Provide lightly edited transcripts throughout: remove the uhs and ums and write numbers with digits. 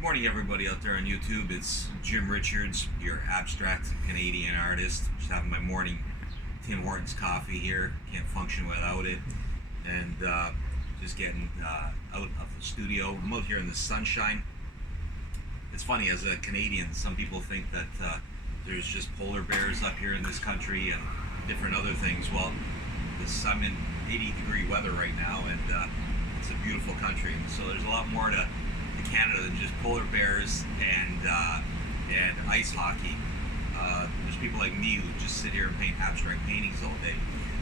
Morning, everybody out there on YouTube. It's Jim Richards, your abstract Canadian artist. Just having my morning Tim Hortons coffee here. Can't function without it. And just getting out of the studio. I'm out here in the sunshine. It's funny, as a Canadian, some people think that there's just polar bears up here in this country and different other things. Well, I'm in 80-degree weather right now, and it's a beautiful country. So there's a lot more to Canada than just polar bears and ice hockey. There's people like me who just sit here and paint abstract paintings all day.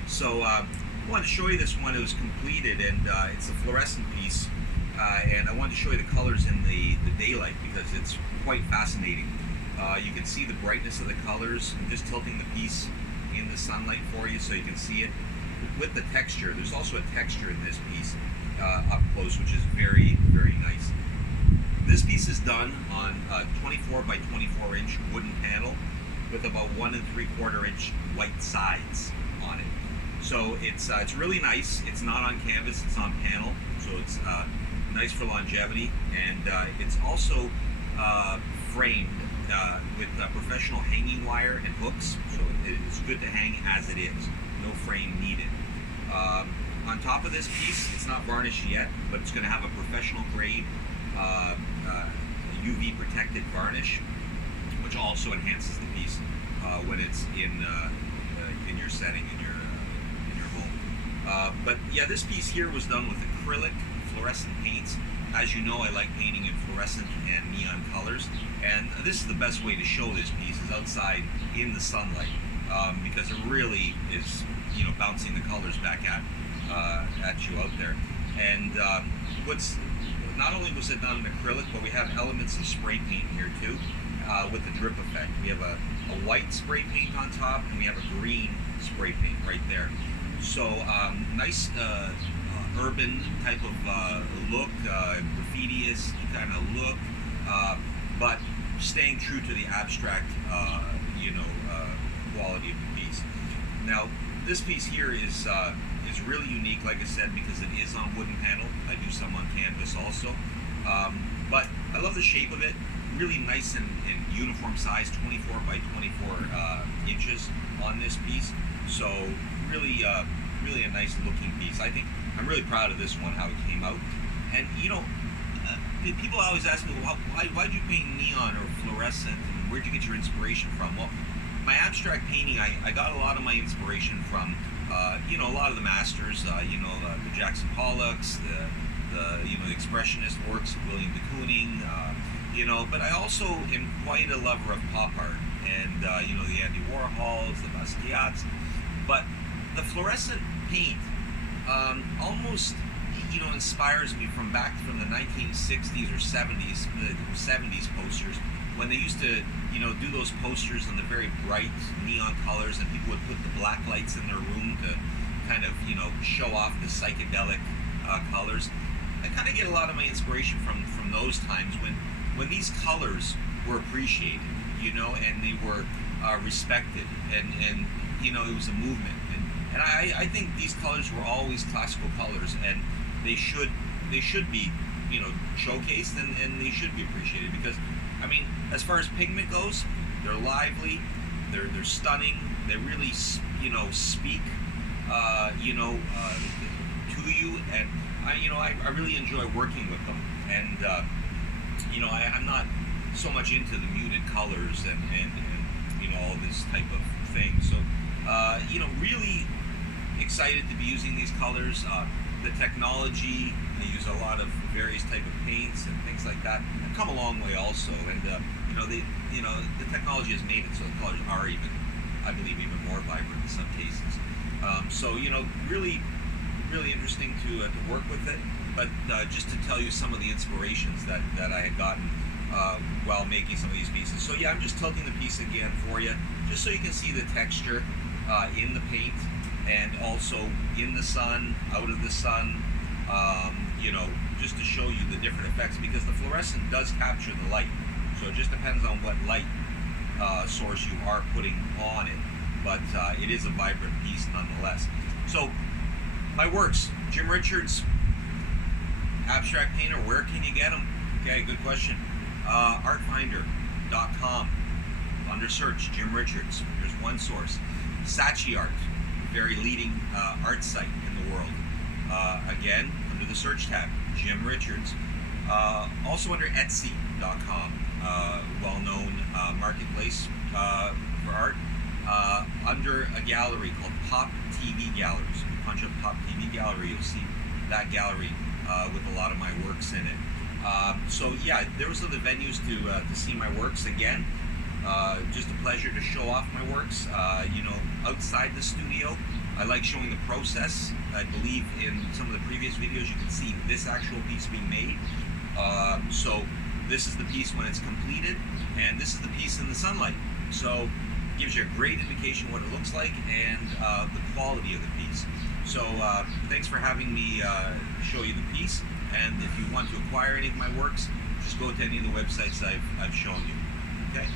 So I wanted to show you this one. It was completed, and it's a fluorescent piece, and I wanted to show you the colors in the daylight because it's quite fascinating. You can see the brightness of the colors. I'm just tilting the piece in the sunlight for you so you can see it. With the texture, there's also a texture in this piece up close, which is very, very nice. This piece is done on a 24 by 24 inch wooden panel with about 1 3/4 inch white sides on it. So it's really nice. It's not on canvas, it's on panel, so it's nice for longevity, and it's also framed with professional hanging wire and hooks, so it's good to hang as it is. No frame needed. On top of this piece, it's not varnished yet, but it's going to have a professional grade UV protected varnish, which also enhances the piece when it's in your setting in your home. But yeah, this piece here was done with acrylic fluorescent paints. As you know, I like painting in fluorescent and neon colors, and this is the best way to show this piece is outside in the sunlight, because it really is, bouncing the colors back at you out there. And not only was it done in acrylic, but we have elements of spray paint here too, with the drip effect. We have a white spray paint on top, and we have a green spray paint right there. So nice urban type of look, graffiti-esque kind of look, but staying true to the abstract, quality of the piece. Now, this piece here is really unique, like I said, because it is on wooden panel. I do some on canvas also, but I love the shape of it. Really nice and uniform size, 24 by 24 inches on this piece. So really a nice looking piece. I think I'm really proud of this one, how it came out. And people always ask me, well, why'd you paint neon or fluorescent, and where'd you get your inspiration from? Well, my abstract painting, I got a lot of my inspiration from a lot of the masters, the Jackson Pollocks, the Expressionist works of William de Kooning, but I also am quite a lover of pop art, and the Andy Warhols, the Basquiat's, but the fluorescent paint almost inspires me from the 1960s or 70s posters, when they used to do those posters in the very bright neon colors, and people would put the black lights in their room to kind of show off the psychedelic colors. I kind of get a lot of my inspiration from those times when these colors were appreciated, and they were respected, and it was a movement, and I think these colors were always classical colors, and they should be showcased, and they should be appreciated, because as far as pigment goes, they're lively, they're stunning, they really speak to you, and I really enjoy working with them, and I'm not so much into the muted colors and all this type of thing. So really excited to be using these colors. The technology, I use a lot of various type of paints and things like that. I've come a long way also, and the technology has made it so the colors are I believe even more vibrant in some cases. So really interesting to work with it. But just to tell you some of the inspirations that I had gotten while making some of these pieces. So yeah, I'm just tilting the piece again for you, just so you can see the texture in the paint, and also in the sun, out of the sun, just to show you the different effects, because the fluorescent does capture the light. So it just depends on what light source you are putting on it, but it is a vibrant piece nonetheless. So my works, Jim Richards, abstract painter, where can you get them? Okay, good question. Artfinder.com. Under search, Jim Richards. There's one source. Saatchi Art, very leading art site in the world. Again, under the search tab, Jim Richards. Also under Etsy.com, well-known marketplace for art. Under a gallery called Pop TV Galleries. If you punch up Pop TV Gallery, you'll see that gallery with a lot of my works in it. So yeah, those are the venues to see my works again. Just a pleasure to show off my works. Outside the studio, I like showing the process. I believe in some of the previous videos you can see this actual piece being made. So this is the piece when it's completed, and this is the piece in the sunlight. So it gives you a great indication what it looks like and the quality of the piece. So thanks for having me show you the piece. And if you want to acquire any of my works, just go to any of the websites I've shown you. Okay?